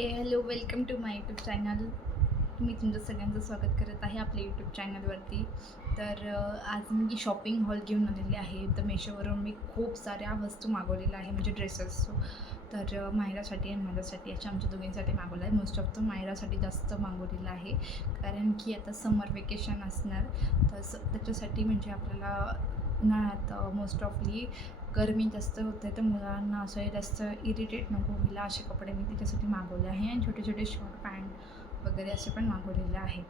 Hello, welcome to my YouTube channel. मी तुमचं सगळ्यांचं स्वागत करत आहे आपल्या यूट्यूब चॅनलवरती. तर आज मी शॉपिंग हॉल घेऊन आलेली आहे. तर मेशोवरून मी खूप साऱ्या वस्तू मागवलेल्या आहे, म्हणजे ड्रेसेस. तर मायरासाठी आणि माझ्यासाठी अशा आमच्या दोघींसाठी मागवलं आहे. मोस्ट ऑफ तो मायरासाठी जास्त मागवलेलं आहे, कारण की आता समर वेकेशन असणार. तर त्याच्यासाठी म्हणजे आपल्याला उन्हाळ्यात मोस्ट ऑफली गरमी जास्त होते, तर मुलांना असं जास्त इरिटेट नको होईल असे कपडे मी तिच्यासाठी मागवले आहे. आणि छोटे छोटे शॉर्ट पॅन्ट वगैरे असे पण मागवलेले आहे.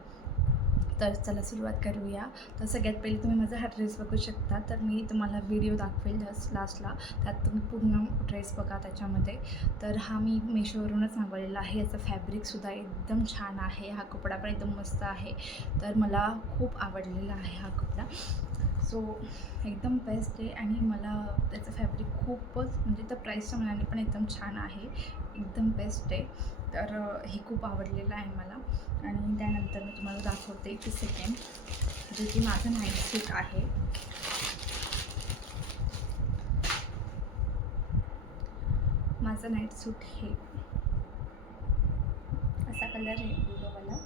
तर चला सुरुवात करूया. तर सगळ्यात पहिले तुम्ही माझा हा ड्रेस बघू शकता. तर मी तुम्हाला व्हिडिओ दाखवेल लास्टला, त्यात तुम्ही पूर्ण ड्रेस बघा त्याच्यामध्ये. तर हा मी मेशोवरूनच मागवलेला आहे. याचं फॅब्रिकसुद्धा एकदम छान आहे, हा कपडा पण एकदम मस्त आहे. तर मला खूप आवडलेला आहे हा कपडा. सो एकदम बेस्ट आहे आणि मला त्याचं फॅब्रिक खूपच, म्हणजे त्या प्राईसच्या मनाने पण एकदम छान आहे, एकदम बेस्ट आहे. तर हे खूप आवडलेलं आहे मला. आणि त्यानंतर मी तुम्हाला दाखवते की सेकंड, जे की माझं नाईट सूट आहे. माझं नाईट सूट हे असा कलर आहे ब्लूवाला.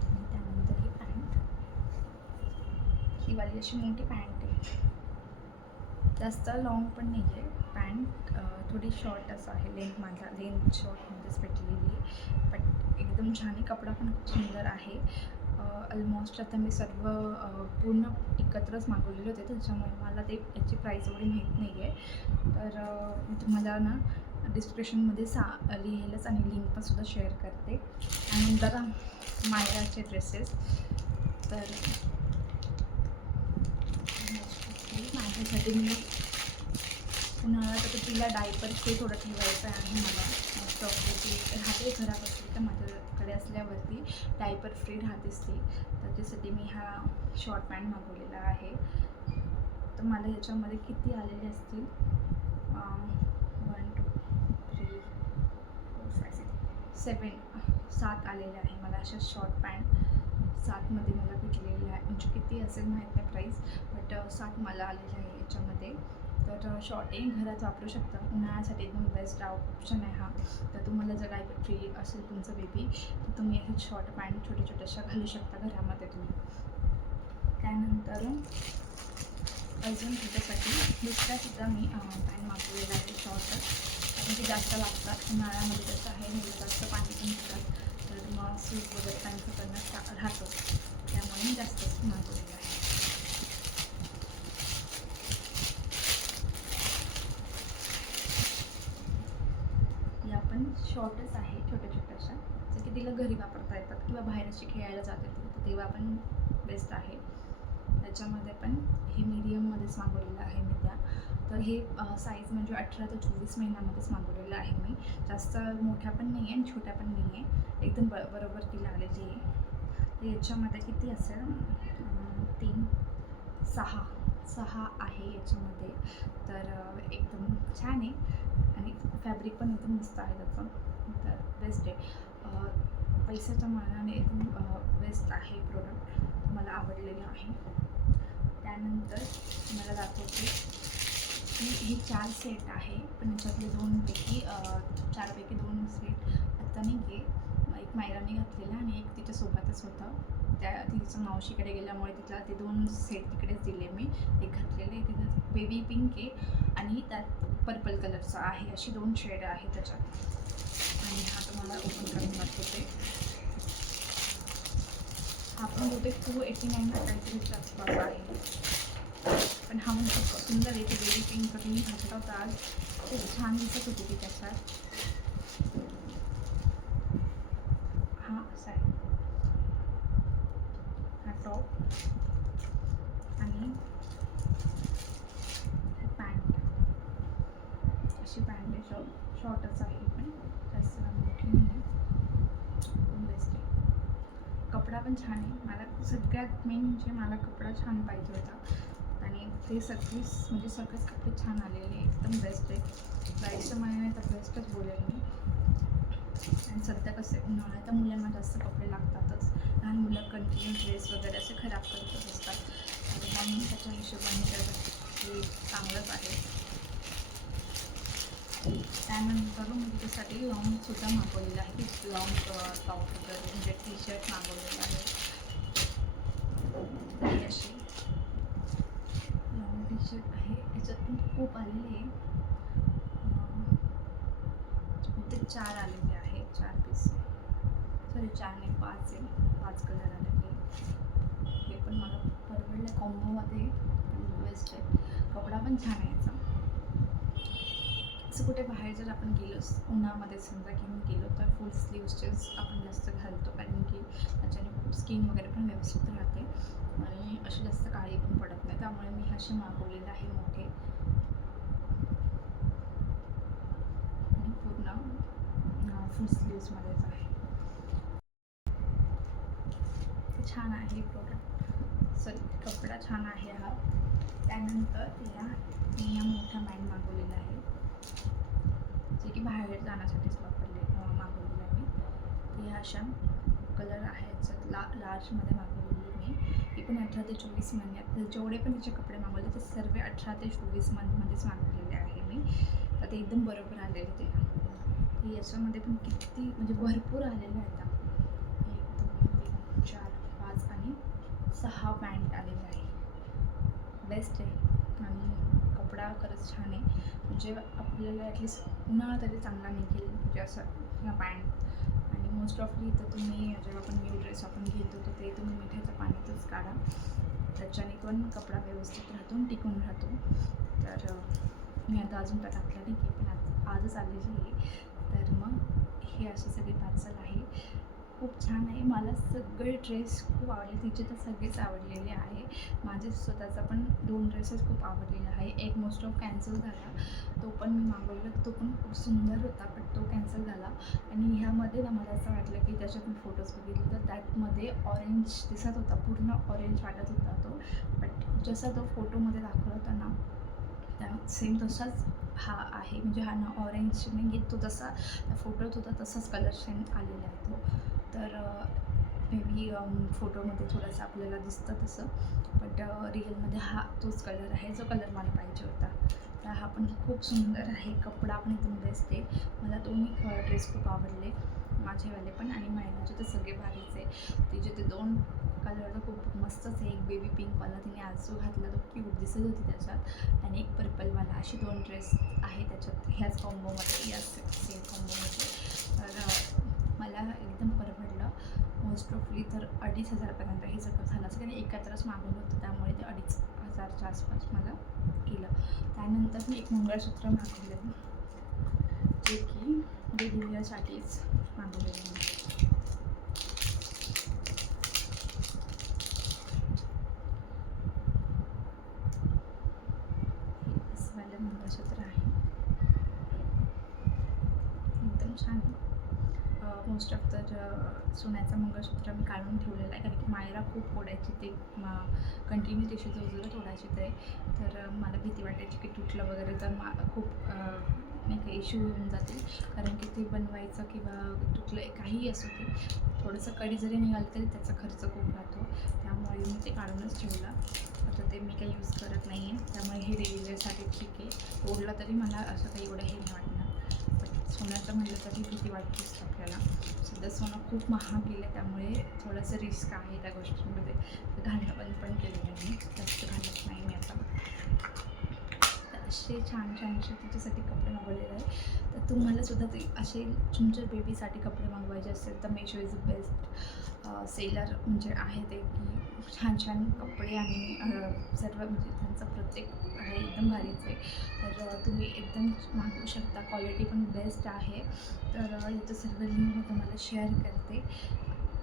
आणि त्यानंतर ही पॅन्ट, ही वाली अशी मोठी पॅन्ट आहे, जास्त लॉंग पण नाही आहे पॅन्ट, थोडी शॉर्ट असं आहे. माझा लेंथ शॉर्टमध्येच भेटलेली आहे, बट एकदम छान आहे. कपडा पण खूप सुंदर आहे. ऑलमोस्ट आता मी सर्व पूर्ण एकत्रच मागवलेले होते, त्याच्यामुळे मला याची प्राईस एवढी माहीत नाही आहे. तर मी तुम्हाला ना डिस्क्रिप्शनमध्ये लिहिलंच आणि लिंक पण सुद्धा शेअर करते. आणि नंतर मायराचे ड्रेसेस. तर माझ्यासाठी मी उन्हाळ्यात आता तिला डायपर ते थोडं ठेवायचं आहे मला. ती राहते घरात असते, तर माझ्याकडे असल्यावरती डायपर फ्री राहतेच ती. त्याच्यासाठी मी हा शॉर्ट पॅन्ट मागवलेला आहे. तर मला ह्याच्यामध्ये किती आलेले असतील, 1 2 3 4 5 6 7 7 आलेले आहे मला अशा शॉर्ट पॅन्ट. 7मध्ये मला भेटलेले आहे, म्हणजे किती असेल माहीत नाही प्राईस, बट 7 मला आलेले आहे याच्यामध्ये. तर शॉर्टही घरात वापरू शकता, उन्हाळ्यासाठी एकदम बेस्ट ऑप्शन आहे हा. तर तुम्हाला जर डायपर फ्री असेल तुमचं बेबी, तर तुम्ही असे शॉर्ट पॅन्ट छोट्या छोट्याशा घालू शकता घरामध्ये तुम्ही. त्यानंतर अजून त्याच्यासाठी दुसऱ्यासुद्धा मी पॅन्ट मागवलेला आहे शॉर्टच, कारण की जास्त लागतात उन्हाळ्यामध्ये. कसं आहे, मुलं जास्त पाणी पण पितात, तर मग सूप वगैरे त्यांचं करणं राहतं, त्यामुळे मी जास्तच मागवलेलं आहे. या पण शॉर्टच आहे, छोट्या छोट्याशा, जर की तिला घरी वापरता येतात किंवा बाहेर अशी खेळायला जात येते, तर तेव्हा पण बेस्ट आहे. त्याच्यामध्ये पण हे मीडियममध्येच मागवलेलं आहे मी त्या. तर हे साईज म्हणजे 18 ते 24 महिन्यामध्येच मागवलेलं आहे मी. जास्त मोठ्या पण नाही आहे आणि छोट्या पण नाही आहे, एकदम बरोबर तिला आलेली आहे. तर याच्यामध्ये किती असेल, 3 6 आहे याच्यामध्ये. तर एकदम छान आहे आणि फॅब्रिक पण एकदम मस्त आहे त्याचं. तर बेस्ट आहे, पैशाच्या मानाने एकदम बेस्ट आहे प्रोडक्ट, मला आवडलेलं आहे. त्यानंतर मला दाखवते की हे 4 सेट आहे, पण याच्यातले 4पैकी 2 सेट आता नाही आहे. एक मायराने घातलेला आणि एक तिच्यासोबतच होतं. तिच्या मावशीकडे गेल्यामुळे तिला ते 2 सेट तिकडेच दिले मी. एक घातलेले, तिथं बेबी पिंक आहे आणि त्यात पर्पल कलरचा आहे, अशी 2 शेड आहे त्याच्यात. आणि हा तुम्हाला ओपन करून दाखवते. हा पण बहुतेक 289 काहीतरी आसपास आहे, पण हा पण खूप सुंदर आहे. ती बेबी पिंक मी घातला होता आज, खूप छान दिसत होती ती त्याच्यात. हा असा आहे हा टॉप आणि पॅन्ट, अशी पॅन्ट आहे. शॉर्टच आहे, पण जास्त मोठी नाही आहे, पण बेस्ट आहे. कपडा पण छान आहे. मला सगळ्यात मेन म्हणजे मला कपडा छान पाहिजे होता, आणि ते सगळेच कपडे छान आलेले, एकदम बेस्ट आहे. प्राईसच्या मनाने तर बेस्टच बोलेल मी. आणि सध्या कसं आहे, उन्हाळ्यात तर मुलांना जास्त कपडे लागतातच. लहान मुलं कंटिन्यू ड्रेस वगैरे असे खराब करतच असतात, म्हणून त्याच्या हिशोबाने तर हे चांगलंच आहे. त्यानंतर मी त्याच्यासाठी लॉंगसुद्धा मागवलेलं आहे की लॉंग टॉप वगैरे म्हणजे टी शर्ट मागवलेलं आहे. ही अशी लॉंग टी शर्ट आहे, याच्यात पण खूप आलेले आहे. ते 4 आलेले आहे, 4 पीस, सॉरी 4 नाही 5 आहे, 5 कलर आलेले आहे. हे पण मला परवडलं कॉम्बोमध्ये, बेस्ट आहे. कपडा पण छान आहे याचा. असं कुठे बाहेर जर आपण गेलो उन्हामध्ये समजा घेऊन गेलो तर फुल स्लीव्सचेच आपण जास्त घालतो, कारण की त्याच्याने स्किन वगैरे पण व्यवस्थित राहते आणि अशी जास्त काळी पण पडत नाही. त्यामुळे मी असे मागवलेले आहे मोठे आणि पूर्ण फुल स्लीव्समध्येच आहे. छान आहे प्रोडक्ट, सॉरी कपडा छान आहे हा. त्यानंतर मी या मोठा बँड मागवलेला आहे, जे की बाहेर जाण्यासाठीच मागवलेलं आहे मी. ह्या अशा कलर आहे, याच्यात लार्जमध्ये मागवलेली मी. ही पण 18 ते 24 महिन्यात जेवढे पण तिचे कपडे मागवले ते सर्व 18 ते 24 मंथमध्येच मागवलेले आहे मी. तर ते एकदम बरोबर आलेले ते याच्यामध्ये पण किती म्हणजे भरपूर आलेले आहेत. 1 2 3 4 5 आणि 6 पॅन्ट आलेले आहे. बेस्ट आहे आणि कपडा खरंच छान आहे. म्हणजे आपल्याला ॲटलिस्ट उन्हाळा तरी चांगला निघेल म्हणजे असं ह्या पॅन्ट. आणि मोस्ट ऑफली तर तुम्ही जेव्हा आपण न्यू ड्रेस आपण घेतो तर ते तुम्ही मिठाच्या पाण्यातच काढा, त्याच्याने पण कपडा व्यवस्थित राहतो आणि टिकून राहतो. तर मी आता अजून काय टाकलं नाही की पण आजच आलेली आहे. तर मग हे असे सगळे पार्सल आहे, खूप छान आहे. मला सगळे ड्रेस खूप आवडले, तिचे तर सगळेच आवडलेले आहे. माझे स्वतःचा पण 2 ड्रेसेस खूप आवडलेला आहे. एक मोस्ट ऑफ कॅन्सल झाला, तो पण मी मागवला, तो पण खूप सुंदर होता, बट तो कॅन्सल झाला. आणि ह्यामध्ये ना मला असं वाटलं की त्याच्यात मी फोटोज बघितले तर त्यातमध्ये ऑरेंज दिसत होता, पूर्ण ऑरेंज वाटत होता तो, बट जसा तो फोटोमध्ये दाखवला होता ना त्या सेम तसाच हा आहे. म्हणजे हा ना ऑरेंज नाही तो जसा त्या फोटोत होता तसाच कलर सेम आलेला आहे तो. तर मे बी फोटोमध्ये थोडंसं आपल्याला दिसतं तसं, बट रिअलमध्ये हा तोच कलर आहे जो कलर मला पाहिजे होता. तर हा पण खूप सुंदर आहे, कपडा पण एकदम बेस्ट आहे. मला दोन्ही ड्रेस खूप आवडले, माझेवाले पण आणि महिन्याचे तर सगळे भारीच आहे. तिचे ते 2 कलर तर खूप मस्तच आहे. एक बेबी पिंकवाला तिने आज जो घातला तो क्यूट दिसत होती त्याच्यात, आणि एक पर्पलवाला, असे 2 ड्रेस आहे त्याच्यात ह्याच कॉम्बोमध्ये, याच सेम कॉम्बोमध्ये. तर मला एकदम परवडलं. मोस्ट ऑफली तर 2,500पर्यंत हे सगळं झालं असं, कारण एकत्रच मागवलं होतं त्यामुळे ते 2,500च्या आसपास मला केलं. त्यानंतर मी एक मंगळसूत्र मागवलं, जे की डेली वेअरसाठीच मागवलेलं मी. हे असं मंगळसूत्र आहे, एकदम छान. मोस्ट ऑफ तर सोन्याचं मंगळसूत्र मी काढून ठेवलेलं आहे, कारण की मायरा खूप ओढायची ते कंटिन्यू त्याची जोजोला तोडायची ते. तर मला भीती वाटायची की तुटलं वगैरे तर खूप नाही का इश्यू होऊन जातील, कारण की ते बनवायचं किंवा तुटलं काहीही असो ते थोडंसं कडी जरी निघालं तरी त्याचा खर्च खूप राहतो. त्यामुळे मी ते काढूनच ठेवलं. आता ते मी काही यूज करत नाही आहे, त्यामुळे हे डेली वेअरसाठी ठीक आहे. ओढलं तरी मला असं काही एवढं हे नाही वाटणार. पण सोन्याचं म्हटलं तरी भीती वाटतेच आपल्याला. सध्या सोनं खूप महाग गेलं, त्यामुळे थोडंसं रिस्क आहे त्या गोष्टींमध्ये. तर घालणं बंद पण केलेलं आहे मी, जास्त घालत नाही मी आता. तर असे छान छानसे तिच्यासाठी कपडे मागवलेले आहे. तर तुम्हालासुद्धा ते असे तुमच्या बेबीसाठी कपडे मागवायचे असेल तर Meesho is the best seller म्हणजे आहे ते, की छान छान कपडे आणि सर्व म्हणजे त्यांचं प्रत्येक आहे एकदम भारीच आहे. तर तुम्ही एकदम मागवू शकता, क्वालिटी पण बेस्ट आहे. तर याचं सर्व लिंक मी तुम्हाला शेअर करते.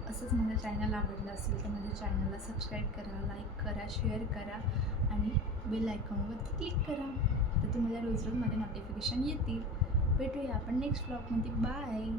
असंच माझं चॅनल आवडलं असेल तर माझ्या चॅनलला सबस्क्राईब करा, लाईक करा, शेअर करा आणि बेल आयकॉनवर क्लिक करा, तर तुम्हाला रोज रोज माझे नोटिफिकेशन येतील. भेटूया आपण नेक्स्ट व्लॉगमध्ये. बाय.